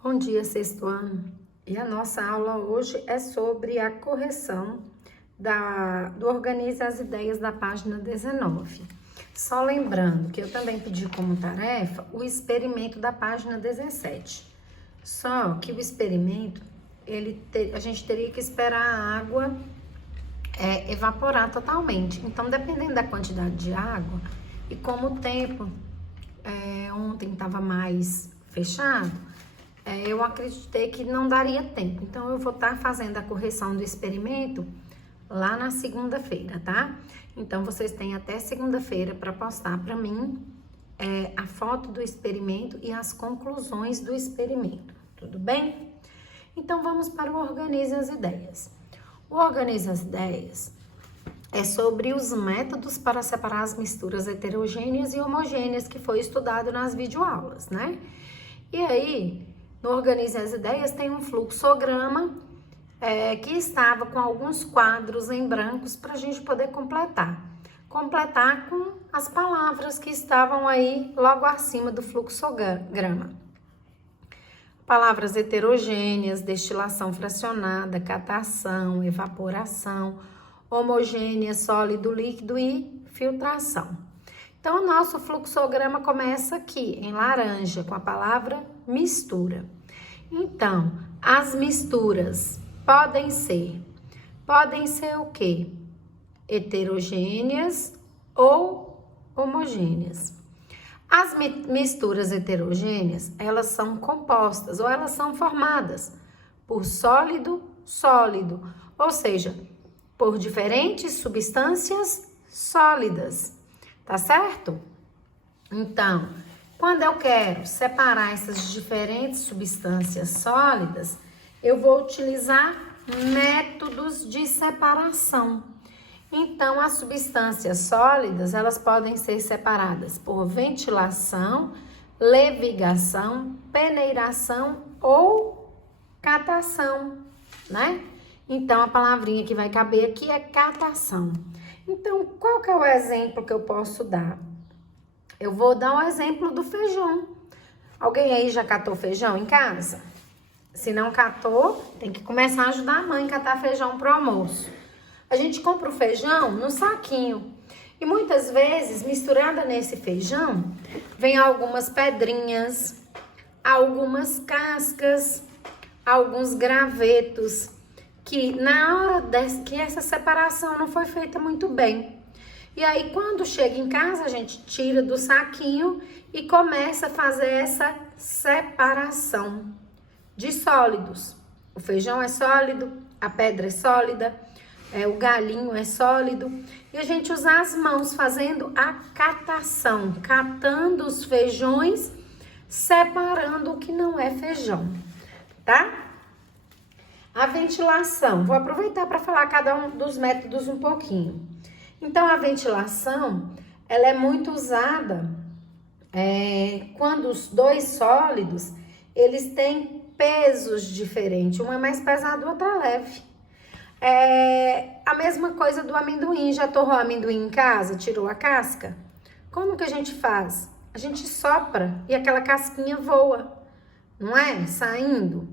Bom dia, sexto ano. E a nossa aula hoje é sobre a correção do Organize as Ideias da página 19. Só lembrando que eu também pedi como tarefa o experimento da página 17. Só que o experimento, a gente teria que esperar a água evaporar totalmente. Então, dependendo da quantidade de água e como o tempo ontem estava mais fechado, eu acreditei que não daria tempo. Então, eu vou estar fazendo a correção do experimento lá na segunda-feira, tá? Então, vocês têm até segunda-feira para postar para mim a foto do experimento e as conclusões do experimento, tudo bem? Então, vamos para o Organize as Ideias. O Organize as Ideias é sobre os métodos para separar as misturas heterogêneas e homogêneas que foi estudado nas videoaulas, né? E aí, no Organize as Ideias tem um fluxograma que estava com alguns quadros em brancos para a gente poder completar. Completar com as palavras que estavam aí logo acima do fluxograma. Palavras heterogêneas, destilação fracionada, catação, evaporação, homogênea, sólido, líquido e filtração. Então, o nosso fluxograma começa aqui, em laranja, com a palavra mistura. Então, as misturas podem ser o quê? Heterogêneas ou homogêneas. As misturas heterogêneas, elas são compostas ou elas são formadas por sólido, ou seja, por diferentes substâncias sólidas, tá certo? Então, quando eu quero separar essas diferentes substâncias sólidas, eu vou utilizar métodos de separação. Então, as substâncias sólidas, elas podem ser separadas por ventilação, levigação, peneiração ou catação, né? Então, a palavrinha que vai caber aqui é catação. Então, qual que é o exemplo que eu posso dar? Eu vou dar um exemplo do feijão. Alguém aí já catou feijão em casa? Se não catou, tem que começar a ajudar a mãe a catar feijão pro almoço. A gente compra o feijão no saquinho. E muitas vezes, misturada nesse feijão, vem algumas pedrinhas, algumas cascas, alguns gravetos, que na hora que essa separação não foi feita muito bem. E aí, quando chega em casa, a gente tira do saquinho e começa a fazer essa separação de sólidos. O feijão é sólido, a pedra é sólida, o galinho é sólido. E a gente usa as mãos fazendo a catação, catando os feijões, separando o que não é feijão, tá? A ventilação, vou aproveitar para falar cada um dos métodos um pouquinho. Então, a ventilação, ela é muito usada quando os dois sólidos, eles têm pesos diferentes. Um é mais pesado, o outro é leve. A mesma coisa do amendoim. Já torrou amendoim em casa? Tirou a casca? Como que a gente faz? A gente sopra e aquela casquinha voa, não é? Saindo.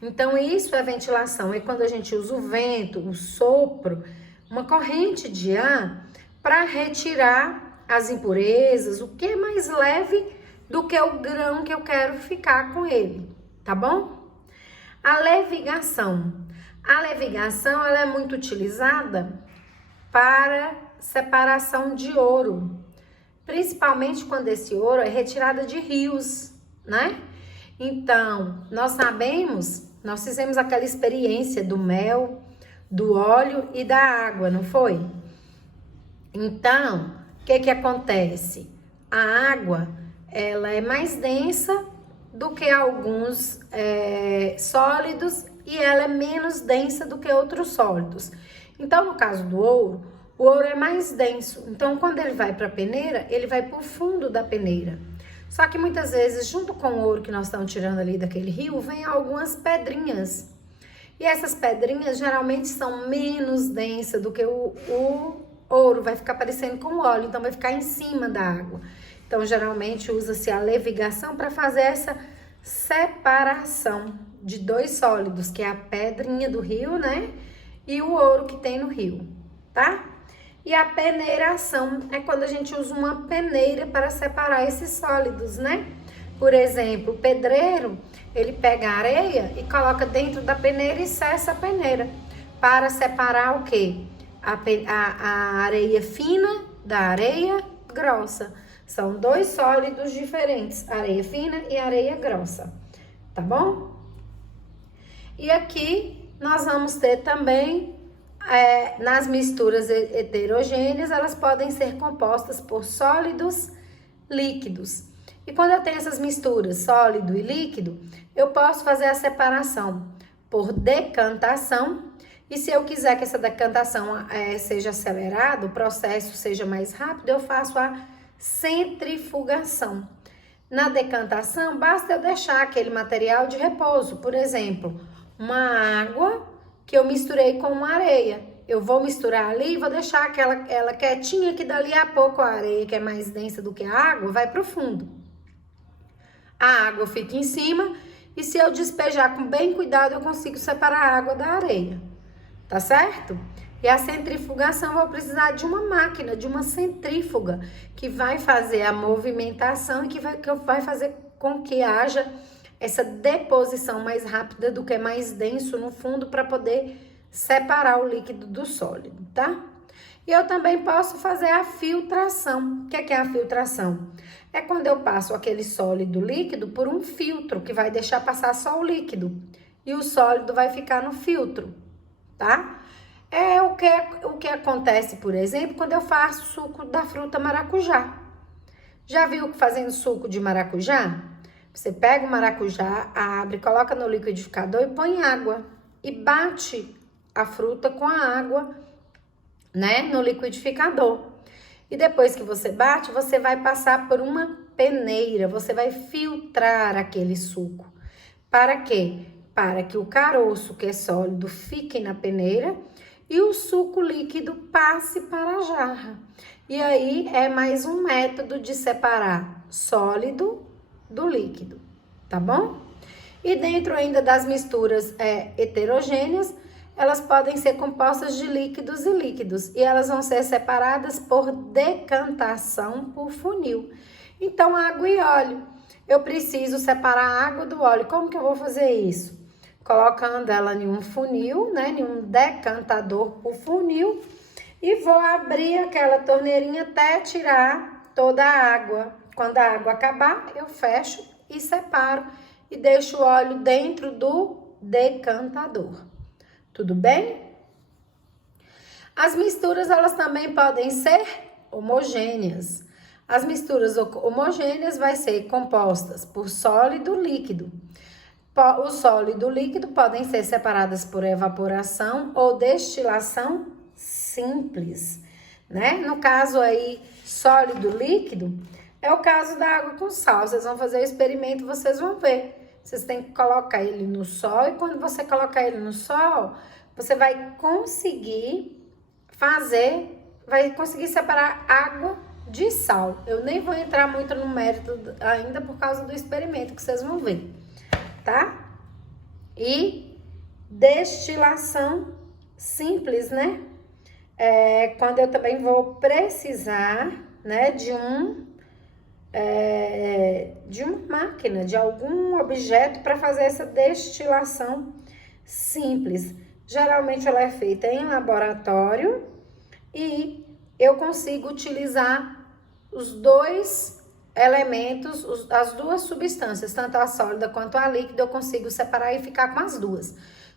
Então, isso é ventilação. É quando a gente usa o vento, o sopro, uma corrente de ar para retirar as impurezas, o que é mais leve do que o grão que eu quero ficar com ele, tá bom? A levigação. A levigação, ela é muito utilizada para separação de ouro, principalmente quando esse ouro é retirado de rios, né? Então, nós fizemos aquela experiência do mel, do óleo e da água, não foi? Então, o que acontece? A água, ela é mais densa do que alguns sólidos e ela é menos densa do que outros sólidos. Então, no caso do ouro, o ouro é mais denso. Então, quando ele vai para a peneira, ele vai para o fundo da peneira. Só que muitas vezes, junto com o ouro que nós estamos tirando ali daquele rio, vem algumas pedrinhas. E essas pedrinhas geralmente são menos densas do que o ouro, vai ficar parecendo com óleo, então vai ficar em cima da água. Então, geralmente usa-se a levigação para fazer essa separação de dois sólidos, que é a pedrinha do rio, né? E o ouro que tem no rio, tá? E a peneiração é quando a gente usa uma peneira para separar esses sólidos, né? Por exemplo, o pedreiro, ele pega a areia e coloca dentro da peneira e cessa a peneira para separar o quê? A areia fina da areia grossa. São dois sólidos diferentes, areia fina e areia grossa, tá bom? E aqui nós vamos ter também, nas misturas heterogêneas, elas podem ser compostas por sólidos líquidos. E quando eu tenho essas misturas, sólido e líquido, eu posso fazer a separação por decantação. E se eu quiser que essa decantação seja acelerada, o processo seja mais rápido, eu faço a centrifugação. Na decantação, basta eu deixar aquele material de repouso. Por exemplo, uma água que eu misturei com uma areia. Eu vou misturar ali e vou deixar ela quietinha, que dali a pouco a areia, que é mais densa do que a água, vai para o fundo. A água fica em cima e se eu despejar com bem cuidado, eu consigo separar a água da areia, tá certo? E a centrifugação, eu vou precisar de uma máquina, de uma centrífuga, que vai fazer a movimentação e que vai fazer com que haja essa deposição mais rápida do que é mais denso no fundo para poder separar o líquido do sólido, tá? E eu também posso fazer a filtração. O que é a filtração? É quando eu passo aquele sólido líquido por um filtro, que vai deixar passar só o líquido. E o sólido vai ficar no filtro, tá? É o que acontece, por exemplo, quando eu faço suco da fruta maracujá. Já viu fazendo suco de maracujá? Você pega o maracujá, abre, coloca no liquidificador e põe água. E bate a fruta com a água, né, no liquidificador. E depois que você bate, você vai passar por uma peneira, você vai filtrar aquele suco. Para quê? Para que o caroço, que é sólido, fique na peneira e o suco líquido passe para a jarra. E aí é mais um método de separar sólido do líquido, tá bom? E dentro ainda das misturas heterogêneas, elas podem ser compostas de líquidos e líquidos, e elas vão ser separadas por decantação por funil. Então, água e óleo. Eu preciso separar a água do óleo. Como que eu vou fazer isso? Colocando ela em um funil, né, em um decantador por funil, e vou abrir aquela torneirinha até tirar toda a água. Quando a água acabar, eu fecho e separo e deixo o óleo dentro do decantador. Tudo bem? As misturas, elas também podem ser homogêneas. As misturas homogêneas vai ser compostas por sólido líquido. O sólido e o líquido podem ser separadas por evaporação ou destilação simples, né? No caso aí, sólido líquido, é o caso da água com sal. Vocês vão fazer o experimento, vocês vão ver. Vocês têm que colocar ele no sol e quando você colocar ele no sol, você vai conseguir separar água de sal. Eu nem vou entrar muito no mérito ainda por causa do experimento que vocês vão ver, tá? E destilação simples, né? Quando eu também vou precisar, né, de uma máquina, de algum objeto para fazer essa destilação simples. Geralmente ela é feita em laboratório e eu consigo utilizar os dois elementos, as duas substâncias, tanto a sólida quanto a líquida, eu consigo separar e ficar com as duas.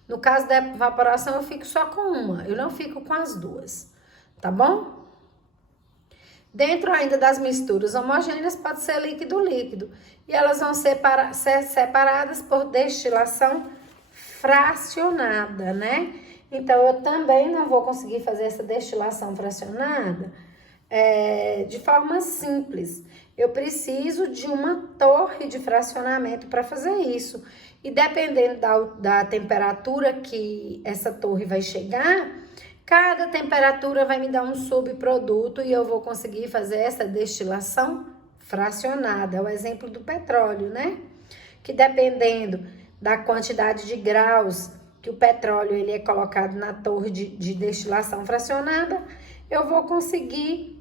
No caso da evaporação, eu fico só com uma, eu não fico com as duas, tá bom? Dentro ainda das misturas homogêneas, pode ser líquido-líquido. E elas vão ser separadas por destilação fracionada, né? Então, eu também não vou conseguir fazer essa destilação fracionada de forma simples. Eu preciso de uma torre de fracionamento para fazer isso. E dependendo da temperatura que essa torre vai chegar, cada temperatura vai me dar um subproduto e eu vou conseguir fazer essa destilação fracionada. É o exemplo do petróleo, né? que dependendo da quantidade de graus que o petróleo ele é colocado na torre de destilação fracionada, eu vou conseguir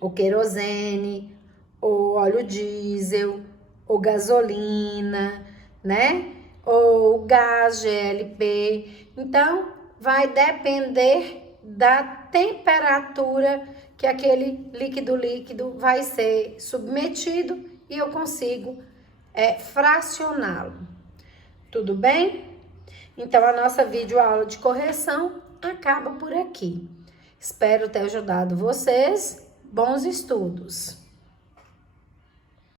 o querosene, o óleo diesel, ou gasolina, né? Ou gás GLP. Então, vai depender da temperatura que aquele líquido vai ser submetido e eu consigo fracioná-lo. Tudo bem? Então, a nossa videoaula de correção acaba por aqui. Espero ter ajudado vocês. Bons estudos!